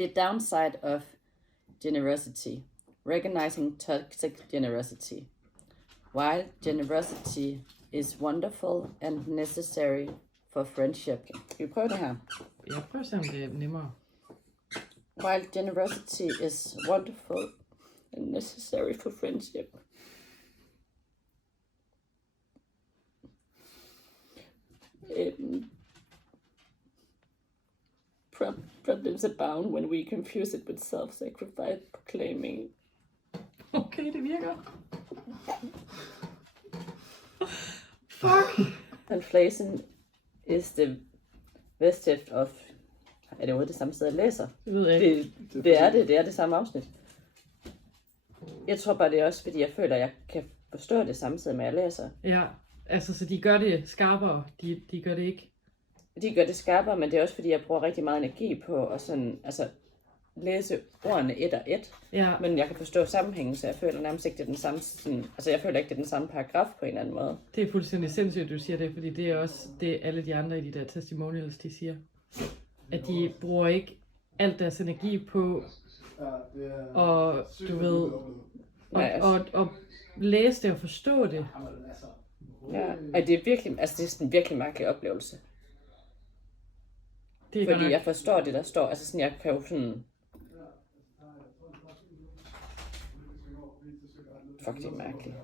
The downside of generosity. Recognizing toxic generosity. While generosity is wonderful and necessary for friendship. Skal vi prøve det her? Jeg prøver at se, om det er nemmere. While generosity is wonderful and necessary for friendship. Problems abound when we confuse it with self-sacrifice, proclaiming. Okay, det virker. Fuck. Inflation is the vestige of... Er det overhovedet det samme sted, jeg læser? Det ved jeg ikke. Det er det samme afsnit. Jeg tror bare, det er også, fordi jeg føler, at jeg kan forstå det samtidig med, at jeg læser. Ja, altså så de gør det skarpere, de gør det ikke. De gør det skarpere, men det er også, fordi jeg bruger rigtig meget energi på at sådan, altså, læse ordene et og et. Ja. Men jeg kan forstå sammenhængen, så jeg føler nærmest ikke, det er den samme, sådan, altså jeg føler ikke, det er den samme paragraf på en eller anden måde. Det er fuldstændig sindssygt, du siger det, fordi det er også det, alle de andre i de der testimonials, de siger. At de bruger ikke alt deres energi på, og du ved, og læse det og forstå det. Ja, og det er virkelig, altså det er sådan en virkelig mærkelig oplevelse. Fordi jeg forstår det, der står, altså sådan, jeg kan jo sådan... Fuck, det er mærkeligt.